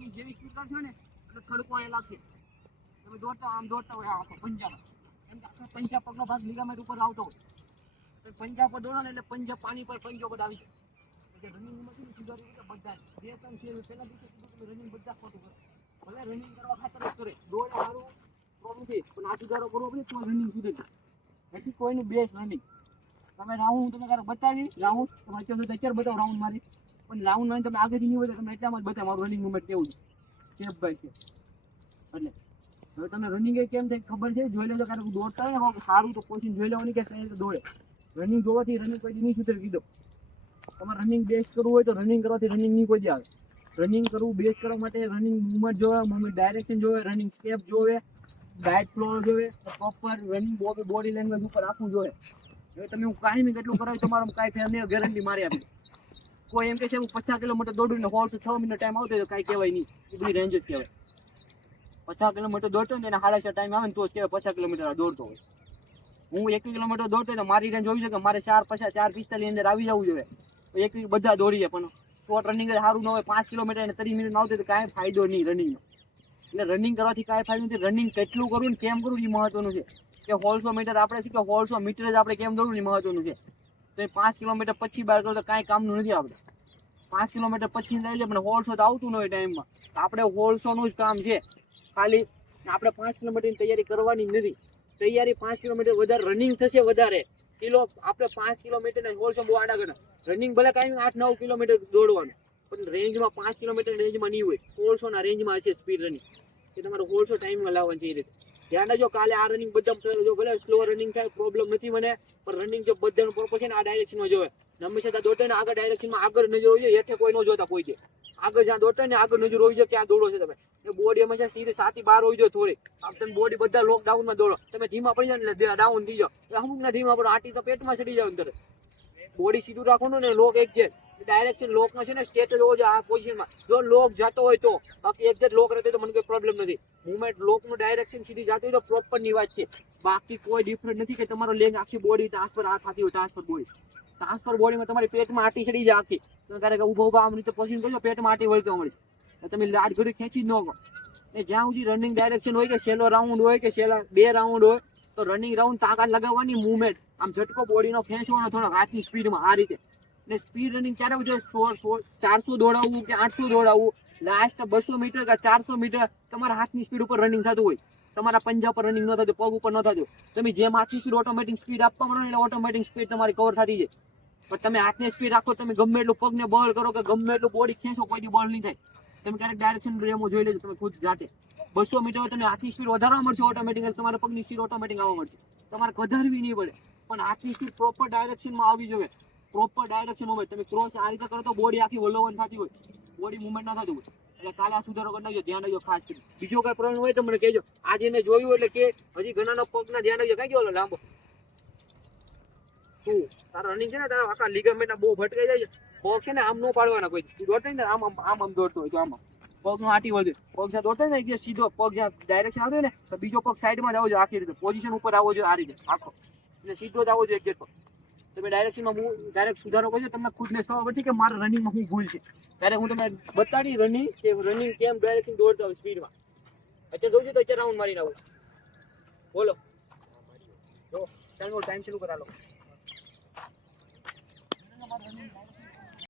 તમે જેવી સ્પીડ કરશો ને, એટલે ખડકો એ લાગશે. તમે દોડતા આમ દોડતા હોય આખો પંજાબ. એમ કે પંજાબ પગનો ભાગ લીગામેન્ટ ઉપર આવતો હોય. તો પંજાબ પર દોડો ને, એટલે પંજા પાણી પર પંજો બધા આવી જાય રનિંગમાં શું સુધારી રીતે બધા. બે, ત્રણ શેર પહેલા દિવસે રનિંગ બધા ખોટું કરે. ભલે રનિંગ કરવા ખાતર જ કરે. દોડ સારું પ્રોબ્લેમ છે. પણ આ સુધારો કરવો પડે તો રનિંગ સુધરે નથી કોઈનું બેસ્ટ રનિંગ તમે રાઉન્ડ હું તમને બતાવી રાઉન્ડ તમે અત્યારે બતાવો રાઉન્ડ મારી. પણ રાઉન્ડ મારી તમે આગળથી નહીં હોય તમને એટલામાં જ બધા મારું રનિંગ મુમેન્ટ કેવું છે? સ્ટેપ બાય સ્ટેપ એટલે હવે તમને રનિંગ એ કેમ થાય ખબર છે? જોઈ લેજો કારણ કે દોડતા હોય ને સારું તો કોચિંગ જોઈ લેવાની કે સારી દોડે. રનિંગ જોવાથી રનિંગ કોઈ નહીં સુધરે, કીધો. તમારે રનિંગ બેસ્ટ કરવું હોય તો રનિંગ કરવાથી રનિંગ નહીં કોઈ આવે. રનિંગ કરવું બેસ્ટ કરવા માટે રનિંગ મુવમેન્ટ જોવે મુવમેન્ટ ડાયરેક્શન જોવે રનિંગ સ્ટેપ જોવે ડાયટ ફ્લો જોવે proper running body body language ઉપર આપવું જોઈએ હવે તમે હું કાયમી કેટલું કરો તમારો કાંઈ ફેર નહીં ગેરંટી મારી આપી. કોઈ એમ કે છે, હું પચાસ કિલોમીટર દોડું ને હોલ છ મિનિટ ટાઈમ આવતો તો કાંઈ કહેવાય નહીં. એ બધી રેન્જ જ કહેવાય. પચાસ કિલોમીટર દોડતો ને, એને છ ટાઈમ આવે ને, તો જ કહેવાય પચાસ કિલોમીટર દોડતો હોય. હું એક કિલોમીટર દોડતો તો મારી રેન્જ હોવી જોઈએ કે મારે ચાર પચાસ, ચાર પિસ્તાલીસ અંદર આવી જવું જોઈએ? તો એકવીસ બધા દોડીએ, પણ શોર્ટ રનિંગ સારું ન હોય, પાંચ કિલોમીટર અને ત્રીસ મિનિટ આવતો તો કાંઈ ફાયદો નહીં રનિંગનો એટલે રનિંગ કરવાથી કાંઈ ફાયદો નથી. રનિંગ કેટલું કરવું ને કેમ કરવું એ મહત્વનું છે. કે હોલસો મીટર આપણે છે કે હોલસો મીટર જ આપણે કેમ દોડવું એ મહત્વનું છે. તો પાંચ કિલોમીટર પછી બહાર કરો તો કાંઈ કામનું નથી આપણે. પાંચ કિલોમીટર પછી અંદર છે જાય પણ હોલસો તો આવતું ન હોય ટાઈમમાં આપણે હોલસોનું જ કામ છે. ખાલી આપણે પાંચ કિલોમીટરની તૈયારી કરવાની નથી. તૈયારી પાંચ કિલોમીટર વધારે રનિંગ થશે વધારે. કિલો આપણે પાંચ કિલોમીટર ને હોલસો બહુ આડા ગણા. રનિંગ ભલે કાંઈ આઠ નવ કિલોમીટર દોડવાનું. પણ રેન્જમાં પાંચ કિલોમીટર રેન્જમાં નહીં હોય. હોલસોના રેન્જમાં હશે સ્પીડ રનિંગ એ તમારે હોલસો ટાઈમમાં લાવવાની છે એ રીતે. ધ્યાન જો કાલે આ રનિંગ બધા જો ભલે સ્લો રનિંગ થાય પ્રોબ્લેમ નથી મને, પણ રનિંગ જો બધાનું પ્રોપર છે ને, આ ડાયરેક્શનમાં જોવે. ને ત્યાં દોડતા ને, આગળ ડાયરેક્શનમાં આગળ નજર હોય છે, હેઠે કોઈ ન જોતા કોઈ છે આગળ જ્યાં હોય ને, આગળ નજર હોય છે ક્યાં દોડો છે તમે. એ બોડી હંમેશા સીધી સાતી બાર હોય જો થોડી. આમ તમે બોડી બધા લોકડાઉનમાં દોડો. તમે ધીમા પડી જાય ને ડાઉન થઈ જાઓ. અમુક ના ધીમા પડો, આટી તો પેટમાં ચડી જાવ અંદર. બોડી સીધું રાખવાનું ને લોક એક જે ડાયરેક્શન લોકમાં છે ને સ્ટેટ જોવો છે આ પોઝિશનમાં જો લોક જતો હોય તો, બાકી એક્ઝેક્ટ લોક રહેતો તો મને કોઈ પ્રોબ્લેમ નથી. મુવમેન્ટ લોકનું ડાયરેક્શન સીધી જતું હોય તો પ્રોપરની વાત છે. બાકી કોઈ ડિફરન્ટ નથી કે તમારો લેગ આખી બોડી ટ્રાન્સફર આ થતી હોય ટ્રાન્સફર બોડી ટ્રાન્સફર બોડીમાં તમારી પેટમાં આટી ચડી જાય આખી. તમે ક્યારેક ઊભો ઊભા આમ રીતે પોઝિશન કરજો, પેટમાં આટી વળતો મળી તમે લાડ ઘડી ખેંચી જ ન કહો ને જ્યાં સુધી રનિંગ ડાયરેક્શન હોય કે સેલો રાઉન્ડ હોય કે સેલા બે રાઉન્ડ હોય તો રનિંગ રાઉન્ડ તાકાત લગાવવાની મુવમેન્ટ આમ ઝટકો બોડીનો ખેંચવાનો થોડોક હાથની સ્પીડમાં આ રીતે. ને સ્પીડ રનિંગ ક્યારે હોય સોળ સોળ ચારસો દોડાવવું કે આઠસો દોડાવવું? લાસ્ટ બસો મીટર કે ચારસો મીટર તમારા હાથની સ્પીડ ઉપર રનિંગ થતું હોય. તમારા પંજા પર રનિંગ ન થતું, પગ ઉપર ન થતું. તમે જેમ હાથની સ્પીડ ઓટોમેટિક સ્પીડ આપવા માંડો એટલે ઓટોમેટિક સ્પીડ તમારી કવર થતી જાય. પણ તમે હાથની સ્પીડ રાખો તમે ગમે એટલું પગને બળ કરો કે ગમે એટલું બોડી ખેંચો, કોઈ બળ નહીં થાય. તમે ક્યારેક ડાયરેક્શન રેમો જોઈ લેજો, તમે ખુદ જાતે. બસો મીટર તમે હાથની સ્પીડ વધારવા મળશે ઓટોમેટિક તમારા પગની સ્પીડ ઓટોમેટિક આવવા મળશે. તમારે વધારવી નહીં પડે, પણ હાથની સ્પીડ પ્રોપર ડાયરેક્શનમાં આવી જોઈએ. પ્રોપર ડાયરેક્શન મુવમેન્ટ તમે ક્રોસ આ રીતે કરો તો બોડી આખી વલોવન થતી હોય. બોડી મુવમેન્ટ ના થતું હોય. એટલે કાલે આ સુધારો કરી નાખજો, ધ્યાન રાખજો ખાસ કરી બીજો કઈ પ્રોબ્લેમ હોય તો મને કહેજો. આજે મેં જોયું એટલે કે હજી ઘણાનો પગના ધ્યાન રાખજો. કઈ ગયો લાંબો. તું, તારા રનિંગ છે ને, તારા આખા લીગામેન્ટ બહુ ભટકાઈ જાય છે. પગ છે ને આમ નો પાડવાના કોઈ. દોડતા ને આમ આમ આમ દોડતો હોય તો આમ. પગ પગનું આટી વળે પગ જ્યાં દોડતા ને એક સીધો પગ જ્યાં ડાયરેક્શન આવતો હોય ને, તો બીજો પગ સાઈડમાં જ આવો જોઈએ આખી રીતે. પોઝિશન ઉપર આવો જોઈએ આ રીતે. આખો. એટલે સીધો જ આવો જોઈએ એક પગ. તમે ડાયરેક્શનમાં હું ડાયરેક્ટ સુધારો કરજો, તમને ખુદને ખબર પડશે કે મારા રનિંગમાં હું ભૂલ છે. ત્યારે હું તમને બતાડી રનિંગ કે રનિંગ કેમ ડાયરેક્શન દોડતા હોય સ્પીડમાં અત્યારે જોઉં છું તો અત્યારે રાઉન્ડ મારી આવું બોલો. જો ટાઈમ ટાઈમ કરા કરાલો